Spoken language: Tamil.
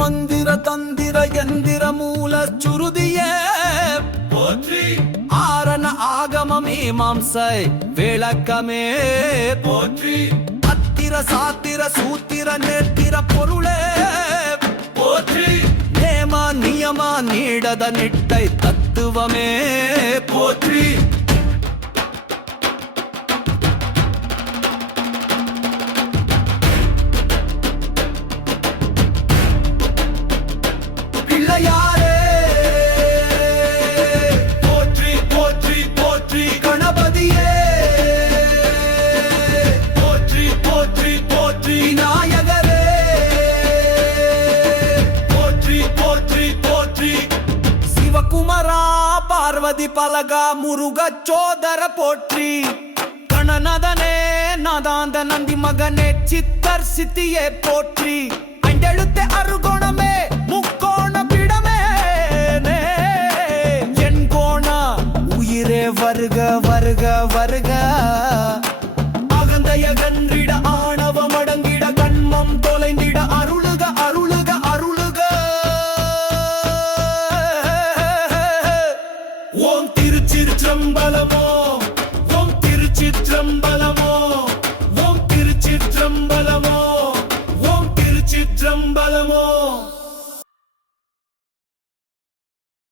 மந்திர தந்திர எந்திர மூல சுருதிய. போற்றி. ஆரண ஆகம மீமாம்சை விளக்கமே. போற்றி. அத்திர சாத்திர சூத்திர நேத்திர பொருளே. போற்றி. நேமா நியமா நீடத நிட்டை தத்துவமே. போற்றி. குமரா பார்வதி பலகா முருக சோதர போற்றி. கணநதனே நாதாந்த நந்தி மகனே சித்தர் சித்தியே போற்றி. ஐந்தெழுத்த அருகோணமே முக்கோண பிடமே என் கோண உயிரே வருக வருக வருக. அகந்தைய கன்றிட ஆணவம் அடங்கிட கண்மம் தொலைந்திட அருள் திருச்சிற்றம்பலமோ ஓம் திருச்சிற்றம்பலம்.